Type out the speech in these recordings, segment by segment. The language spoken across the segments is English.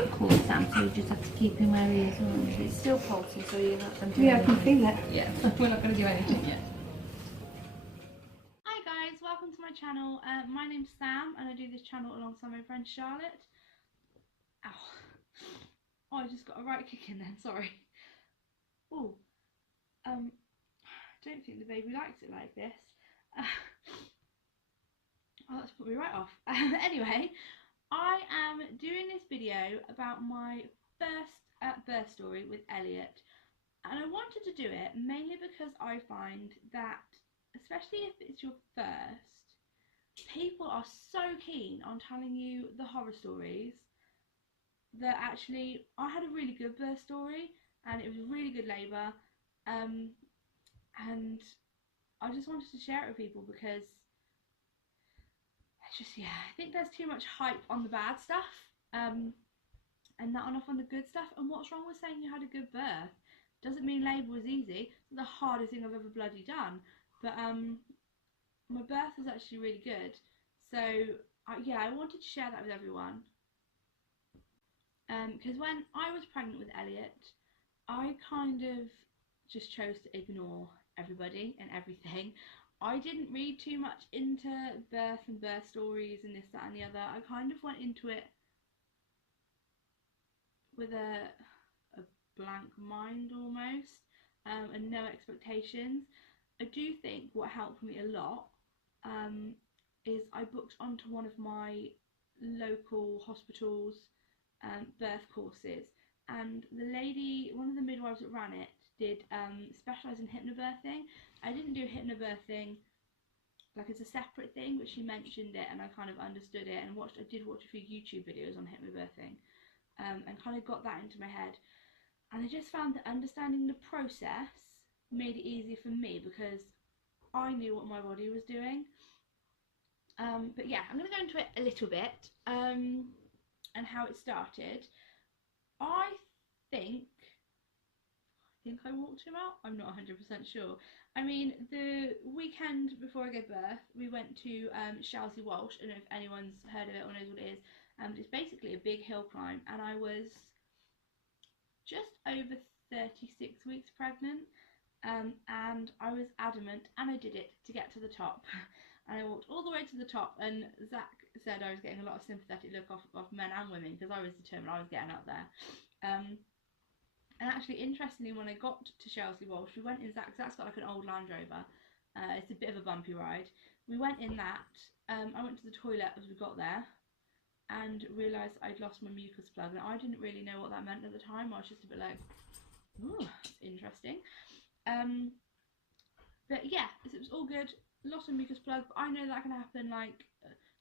cool, Sam, so you just have to keep him where he is. It's still pulsing, so you're not going to do anything. I can feel it. Yeah, we're not going to do anything yet. Hi guys, welcome to my channel. My name's Sam and I do this channel alongside my friend Charlotte. Ow. Oh, I just got a right kick in then, sorry. Oh, I don't think the baby likes it like this. Oh, that's put me right off. Anyway, I am doing this video about my first birth story with Elliot, and I wanted to do it mainly because I find that, especially if it's your first, people are so keen on telling you the horror stories that actually I had a really good birth story and it was really good labour, and I just wanted to share it with people because it's just, yeah, I think there's too much hype on the bad stuff and not enough on the good stuff. And what's wrong with saying you had a good birth? Doesn't mean labour was easy. It's the hardest thing I've ever bloody done, but my birth was actually really good. So yeah, I wanted to share that with everyone. Because when I was pregnant with Elliot, I kind of just chose to ignore everybody and everything. I didn't read too much into birth and birth stories and this, that and the other. I kind of went into it with a blank mind almost, and no expectations. I do think what helped me a lot is I booked onto one of my local hospitals birth courses, and the lady, one of the midwives that ran it, did specialise in hypnobirthing. I didn't do hypnobirthing like as a separate thing, but she mentioned it and I kind of understood it and I did watch a few YouTube videos on hypnobirthing, and kind of got that into my head. And I just found that understanding the process made it easier for me because I knew what my body was doing. But yeah, I'm going to go into it a little bit, and how it started. I think I walked him out. I'm not 100% sure. I mean, the weekend before I gave birth, we went to Chelsea Walsh. I don't know if anyone's heard of it or knows what it is. It's basically a big hill climb, and I was just over 36 weeks pregnant, and I was adamant, and I did it to get to the top. And I walked all the way to the top, and Zach said I was getting a lot of sympathetic look off men and women because I was determined I was getting up there. And actually, interestingly, when I got to Chelsea Walsh, we went in Zach's got like an old Land Rover. It's a bit of a bumpy ride. We went in that. I went to the toilet as we got there and realised I'd lost my mucus plug, and I didn't really know what that meant at the time. I was just a bit like, ooh, that's interesting. But yeah, it was all good. Lost a mucus plug, but I know that can happen. Like,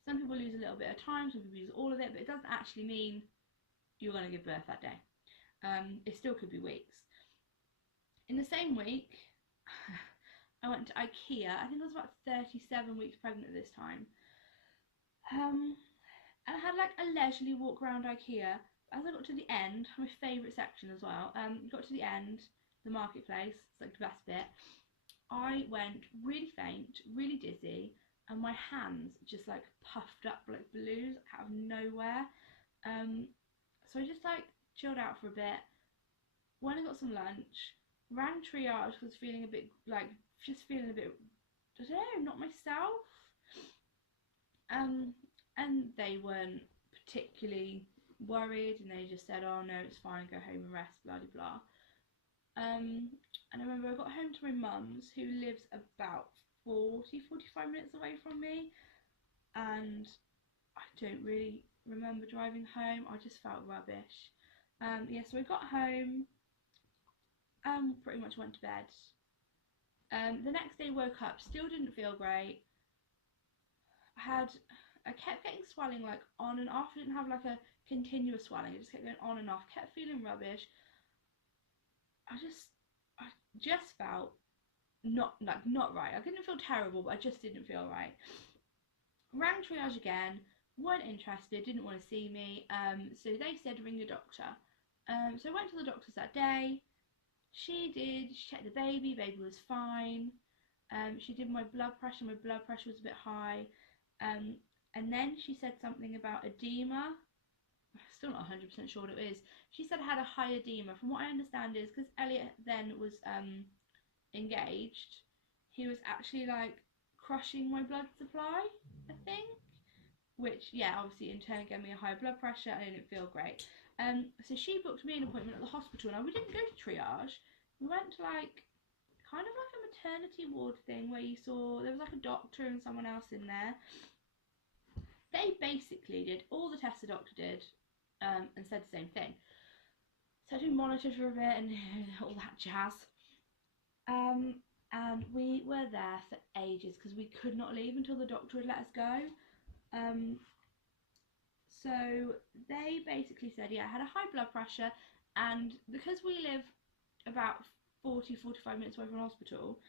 some people lose a little bit of time, some people use all of it, but it doesn't actually mean you're going to give birth that day. It still could be weeks. In the same week, I went to IKEA. I think I was about 37 weeks pregnant at this time. And I had like a leisurely walk around IKEA. As I got to the end, my favourite section as well, got to the end, the marketplace, it's like the best bit. I went really faint, really dizzy, and my hands just like puffed up like balloons out of nowhere. So I just like chilled out for a bit, went and got some lunch, rang triage because feeling a bit like, just feeling a bit, I don't know, not myself. And they weren't particularly worried, and they just said, oh no, it's fine, go home and rest, blah blah blah. And I remember I got home to my mum's, who lives about 40-45 minutes away from me, and I don't really remember driving home. I just felt rubbish. Yeah, so I got home and pretty much went to bed. The next day woke up, still didn't feel great. I kept getting swelling like on and off. I didn't have like a continuous swelling, it just kept going on and off, kept feeling rubbish. I just felt not right. I didn't feel terrible, but I just didn't feel right. Rang triage again, weren't interested, didn't want to see me, so they said ring your doctor. So I went to the doctors that day. She checked the baby was fine. She did my blood pressure was a bit high, and then she said something about edema, still not 100% sure what it is. She said I had a high edema. From what I understand is, because Elliot then was engaged, he was actually like crushing my blood supply, I think. Which, yeah, obviously in turn gave me a high blood pressure and I didn't feel great. So she booked me an appointment at the hospital. Now, we didn't go to triage. We went to like, kind of like a maternity ward thing where you saw, there was like a doctor and someone else in there. They basically did all the tests the doctor did and said the same thing. So I do monitor for a bit and all that jazz. And we were there for ages because we could not leave until the doctor would let us go. So they basically said, yeah, I had a high blood pressure, and because we live about 40-45 minutes away from the hospital,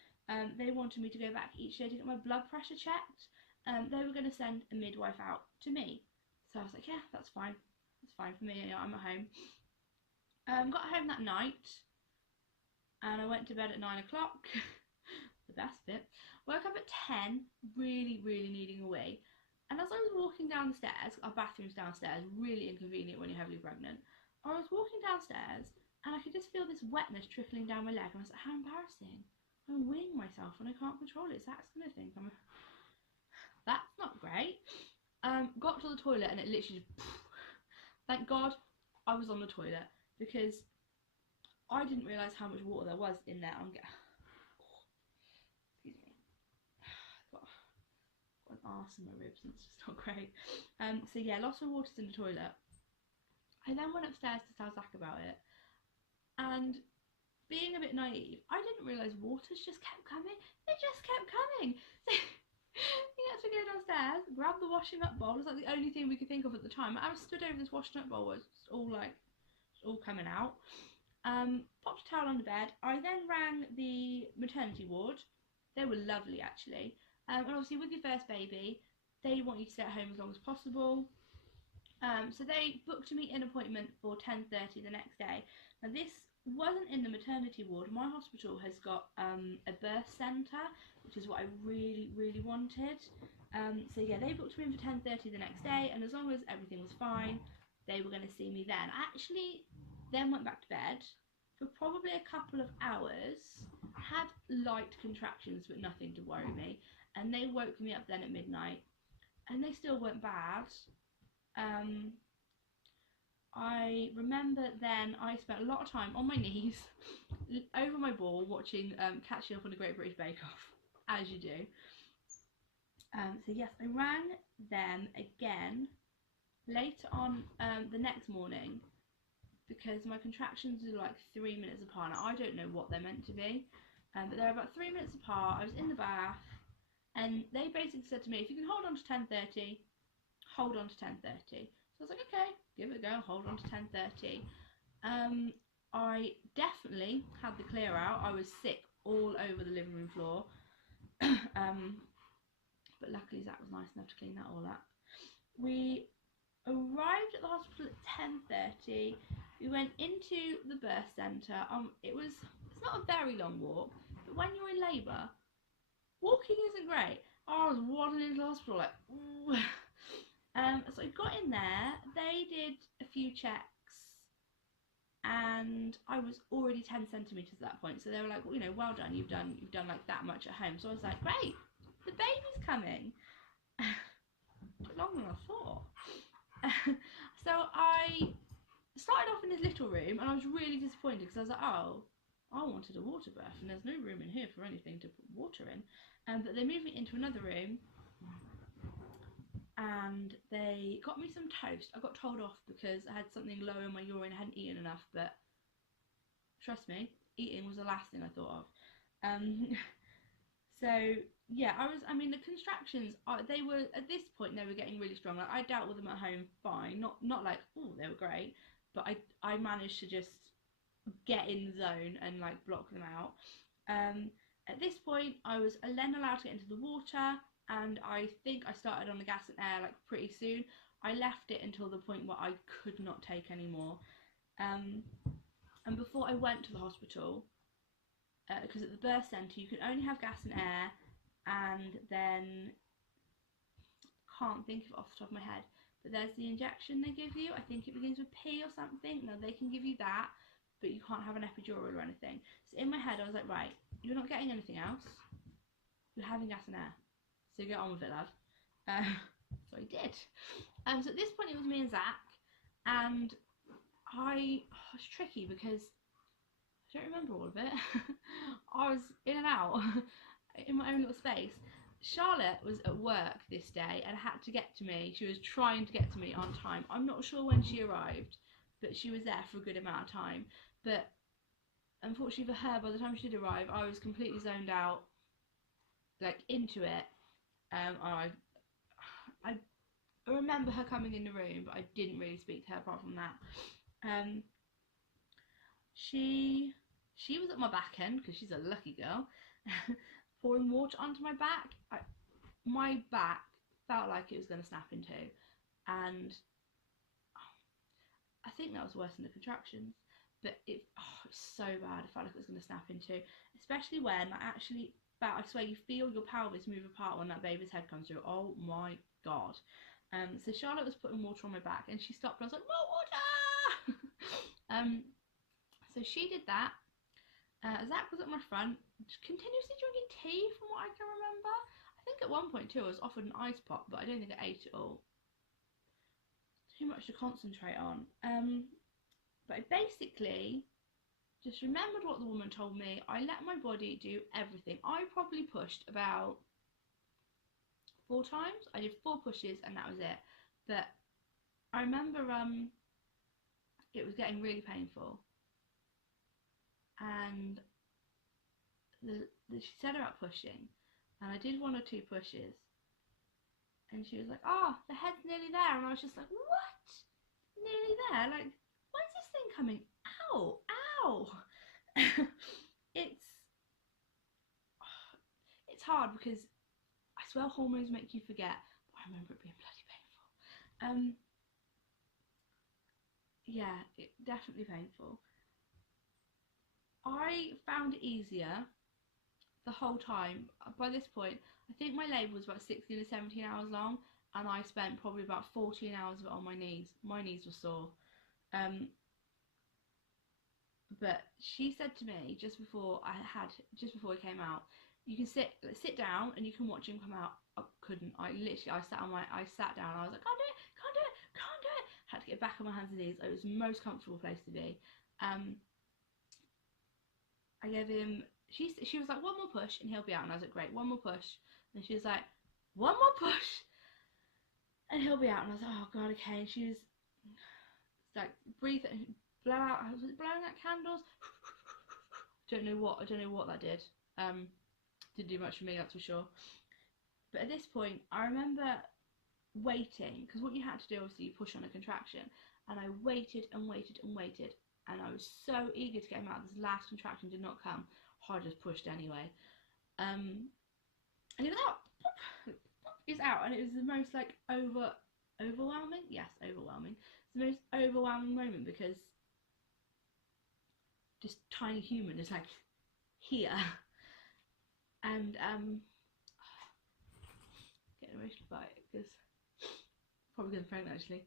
they wanted me to go back each day to get my blood pressure checked. They were going to send a midwife out to me. So I was like, yeah, that's fine. That's fine for me, I'm at home. Got home that night, and I went to bed at 9 o'clock, the best bit. Woke up at 10, really, really needing a wee. And as I was walking down the stairs, our bathroom's downstairs, really inconvenient when you're heavily pregnant. I was walking downstairs and I could just feel this wetness trickling down my leg, and I was like, how embarrassing. I'm weeing myself and I can't control it. Zach's going to think that's not great. Got to the toilet and it literally just, thank God I was on the toilet, because I didn't realise how much water there was in there. Excuse me. An arse in my ribs and it's just not great. So yeah, lots of water's in the toilet. I then went upstairs to tell Zach about it, and being a bit naive, I didn't realise waters just kept coming. They just kept coming. So he had to go downstairs, grab the washing up bowl. It was like the only thing we could think of at the time. I was stood over this washing up bowl, was all coming out. Popped a towel on the bed. I then rang the maternity ward. They were lovely actually. And obviously with your first baby, they want you to stay at home as long as possible. So they booked me an appointment for 10:30 the next day. Now this wasn't in the maternity ward. My hospital has got a birth centre, which is what I really, really wanted. So yeah, they booked me in for 10:30 the next day, and as long as everything was fine, they were going to see me then. I actually then went back to bed for probably a couple of hours, had light contractions but nothing to worry me. And they woke me up then at midnight, and they still weren't bad. I remember then I spent a lot of time on my knees over my ball watching Catching Up on the Great British Bake Off, as you do. So yes, I rang them again later on the next morning, because my contractions were like 3 minutes apart. Now, I don't know what they're meant to be, but they're about 3 minutes apart. I was in the bath. And they basically said to me, if you can hold on to 10:30, hold on to 10:30. So I was like, okay, give it a go, hold on to 10:30. I definitely had the clear out. I was sick all over the living room floor. But luckily Zach was nice enough to clean that all up. We arrived at the hospital at 10:30. We went into the birth centre. It's not a very long walk, but when you're in labour, walking isn't great. I was waddling into the hospital like, ooh. So I got in there, they did a few checks, and I was already 10 centimetres at that point. So they were like, well, well done, you've done like that much at home. So I was like, great, the baby's coming. Took longer than I thought. So I started off in this little room, and I was really disappointed because I was like, oh, I wanted a water birth, and there's no room in here for anything to put water in. But they moved me into another room, and they got me some toast. I got told off because I had something low in my urine, I hadn't eaten enough, but trust me, eating was the last thing I thought of. So yeah, the contractions, they were, at this point, they were getting really strong. Like, I dealt with them at home fine, not like, oh, they were great, but I managed to just get in the zone and like block them out. At this point, I was then allowed to get into the water, and I think I started on the gas and air like pretty soon. I left it until the point where I could not take any more. And before I went to the hospital, because at the birth centre you can only have gas and air, and then can't think of it off the top of my head. but there's the injection they give you. I think it begins with P or something. Now they can give you that, but you can't have an epidural or anything. So in my head I was like, right, you're not getting anything else. You're having gas and air. So get on with it, love. So I did. So at this point it was me and Zach, and it's tricky because I don't remember all of it. I was in and out in my own little space. Charlotte was at work this day and had to get to me. She was trying to get to me on time. I'm not sure when she arrived, but she was there for a good amount of time. But unfortunately for her, by the time she did arrive, I was completely zoned out, like into it. I remember her coming in the room, but I didn't really speak to her apart from that. She was at my back end because she's a lucky girl, pouring water onto my back. My back felt like it was going to snap in two, and I think that was worse than the contractions. But it's so bad. It felt like it was going to snap in two, especially when I swear you feel your pelvis move apart when that baby's head comes through. Oh my god. So Charlotte was putting water on my back, and she stopped, and I was like, more water. So she did that. Zach was at my front, continuously drinking tea from what I can remember. I think at one point too I was offered an ice pop, but I don't think I ate it all. Too much to concentrate on. But I basically just remembered what the woman told me. I let my body do everything. I probably pushed about 4 times. I did 4 pushes and that was it. But I remember it was getting really painful. And she said about pushing, and I did 1 or 2 pushes, and she was like, oh, the head's nearly there, and I was just like, what? Nearly there? Like, when's this thing coming? Ow, ow. It's hard because I swear hormones make you forget, but I remember it being bloody painful. Yeah, definitely painful. I found it easier the whole time. By this point, I think my labour was about 16 or 17 hours long, and I spent probably about 14 hours of it on my knees. My knees were sore. But she said to me just before he came out, you can sit down and you can watch him come out. I couldn't. I sat down. I was like, can't do it. Had to get back on my hands and knees. It was the most comfortable place to be. I gave him, she was like, 1 more push and he'll be out. And I was like, great, 1 more push. And she was like, 1 more push and he'll be out. And I was like, oh god, okay. And she was like, breathe, blow out, was it blowing out candles? I don't know what that did. Didn't do much for me, that's for sure. But at this point, I remember waiting, because what you had to do, obviously, you push on a contraction. And I waited and waited and waited. And I was so eager to get him out. This last contraction did not come. I just pushed anyway. And he was out. He's out. And it was the most like overwhelming. Yes, overwhelming. It's the most overwhelming moment because this tiny human is like here. And getting emotional about it because probably going to phone actually.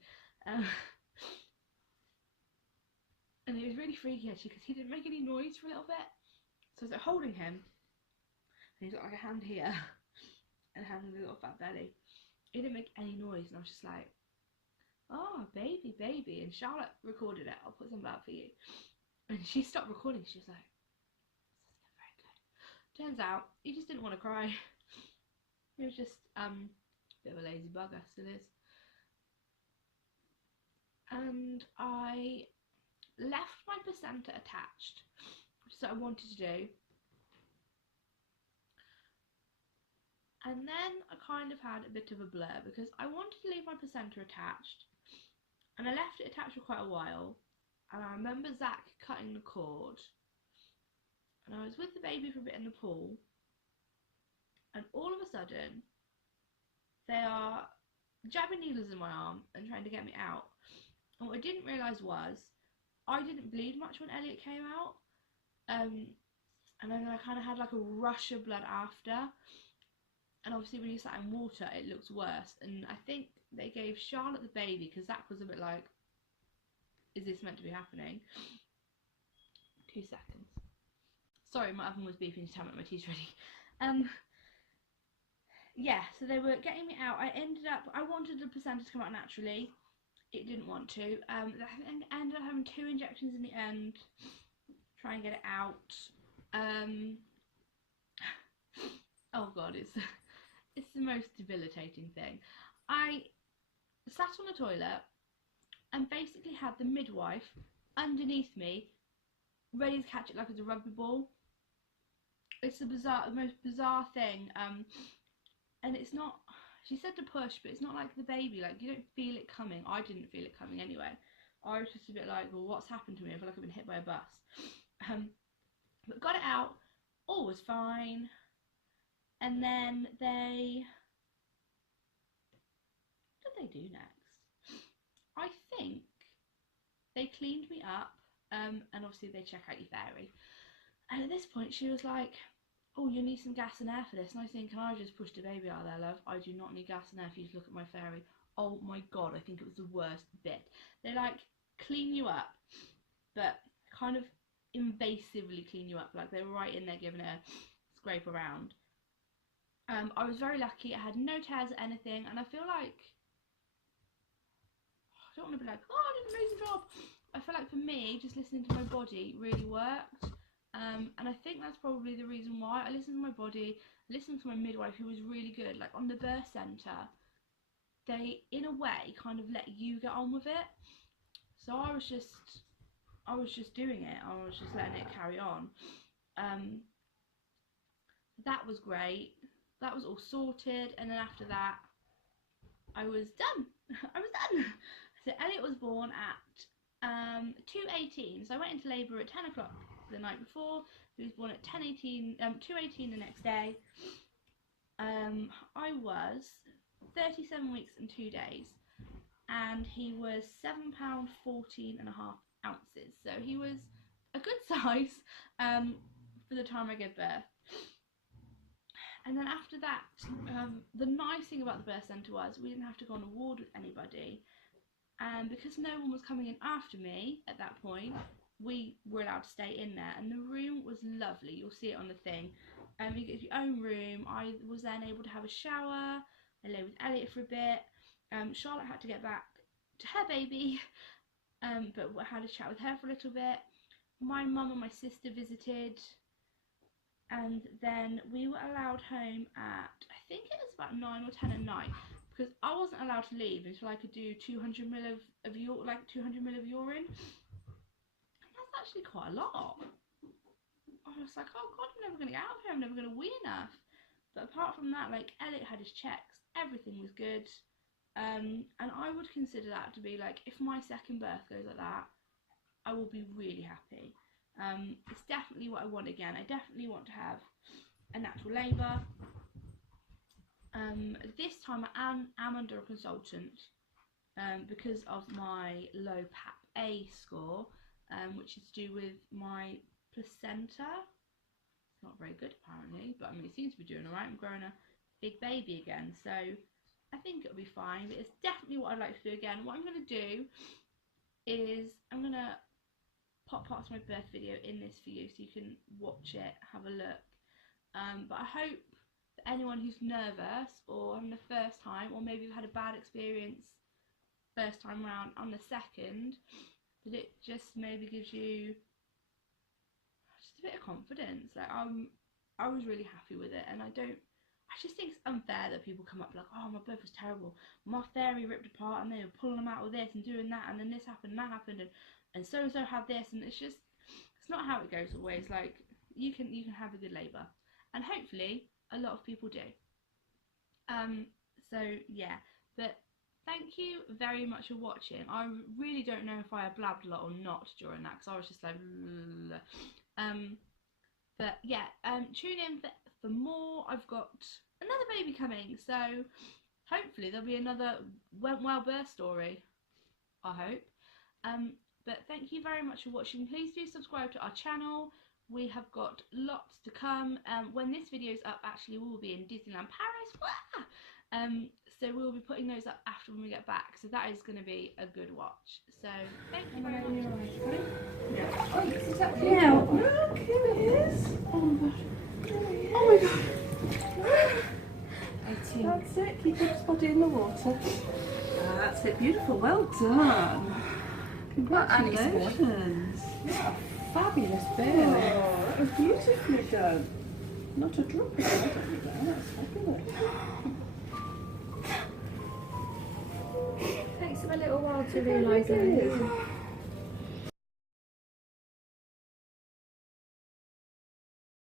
And it was really freaky actually because he didn't make any noise for a little bit. So I was like holding him, and he's got like a hand here and a hand with a little fat belly. He didn't make any noise, and I was just like, oh, baby. And Charlotte recorded it. I'll put some out for you. And she stopped recording. She was like, this isn't very good. Turns out he just didn't want to cry. He was just a bit of a lazy bugger, still is. And I left my placenta attached, which is what I wanted to do, and then I kind of had a bit of a blur because I wanted to leave my placenta attached, and I left it attached for quite a while. And I remember Zach cutting the cord, and I was with the baby for a bit in the pool, and all of a sudden they are jabbing needles in my arm and trying to get me out. And what I didn't realise was I didn't bleed much when Elliot came out, and then I kind of had like a rush of blood after, and obviously when you sat in water it looks worse. And I think they gave Charlotte the baby because Zach was a bit like, is this meant to be happening? 2 seconds. Sorry, my oven was beeping to tell me my tea's ready. Yeah, so they were getting me out. I wanted the placenta to come out naturally. It didn't want to. I ended up having 2 injections in the end. Try and get it out. Oh god, it's the most debilitating thing. I sat on the toilet and basically had the midwife underneath me, ready to catch it like it's a rugby ball. It's the most bizarre thing. And it's not. She said to push, but it's not like the baby. Like, you don't feel it coming. I didn't feel it coming anyway. I was just a bit like, well, what's happened to me? I feel like I've been hit by a bus. But got it out. All was fine. And then what did they do next? I think they cleaned me up, and obviously they check out your fairy. And at this point she was like, oh, you need some gas and air for this. And I was thinking, can I just push the baby out of there, love? I do not need gas and air for you to look at my fairy. Oh my god, I think it was the worst bit. They like clean you up, but kind of invasively clean you up. Like they were right in there giving it a scrape around. I was very lucky. I had no tears or anything, and I feel like, I don't want to be like, oh, I did an amazing job. I feel like for me, just listening to my body really worked. And I think that's probably the reason why. I listened to my body, listened to my midwife, who was really good. Like on the birth centre, they, in a way, kind of let you get on with it. So I was just doing it. I was just letting it carry on. That was great. That was all sorted, and then after that, I was done. I was done. So Elliot was born at 2:18. So I went into labour at 10 o'clock the night before. He was born at 2:18 the next day. I was 37 weeks and 2 days, and he was £7 14 and a half ounces. So he was a good size for the time I gave birth. And then after that, the nice thing about the birth centre was we didn't have to go on a ward with anybody, and because no one was coming in after me at that point, we were allowed to stay in there, and the room was lovely. You'll see it on the thing. You get your own room. I was then able to have a shower. I lay with Elliot for a bit. Charlotte had to get back to her baby, but I had a chat with her for a little bit. My mum and my sister visited, and then we were allowed home at, I think it was about 9 or 10 at night, because I wasn't allowed to leave until I could do 200 ml of urine. That's actually quite a lot. I was like, oh god, I'm never going to get out of here, I'm never going to wee enough. But apart from that, like, Elliot had his checks, everything was good. And I would consider that to be like, if my second birth goes like that, I will be really happy. It's definitely what I want again. I definitely want to have a natural labour. This time I am under a consultant because of my low PAP-A score, which is to do with my placenta. It's not very good apparently, but I mean it seems to be doing alright. I'm growing a big baby again, so I think it'll be fine. But it's definitely what I'd like to do again. What I'm going to do is I'm going to pop parts of my birth video in this for you so you can watch it, have a look. But I hope that anyone who's nervous or on the first time, or maybe you've had a bad experience first time round on the second, that it just maybe gives you just a bit of confidence. Like I was really happy with it, and I just think it's unfair that people come up like, oh, my birth was terrible, my fairy ripped apart and they were pulling them out with this and doing that, and then this happened and that happened, and so had this, and it's not how it goes always. Like you can have a good labour, and hopefully a lot of people do. So yeah, but thank you very much for watching. I really don't know if I blabbed a lot or not during that, because I was just like but yeah, tune in for more. I've got another baby coming, so hopefully there'll be another went well birth story, I hope. But thank you very much for watching. Please do subscribe to our channel. we have got lots to come. When this video is up, actually we will be in Disneyland Paris. So we will be putting those up after when we get back, so that is going to be a good watch. So thank you very much. Oh, it's exactly out. Look, here it is. Oh my god. That's it, keep your body in the water. That's it, beautiful, well done. Congratulations. What a fabulous bear. Oh, that was beautifully done. Not a drop of blood on you there, that's fabulous. Takes them a little while to realise it.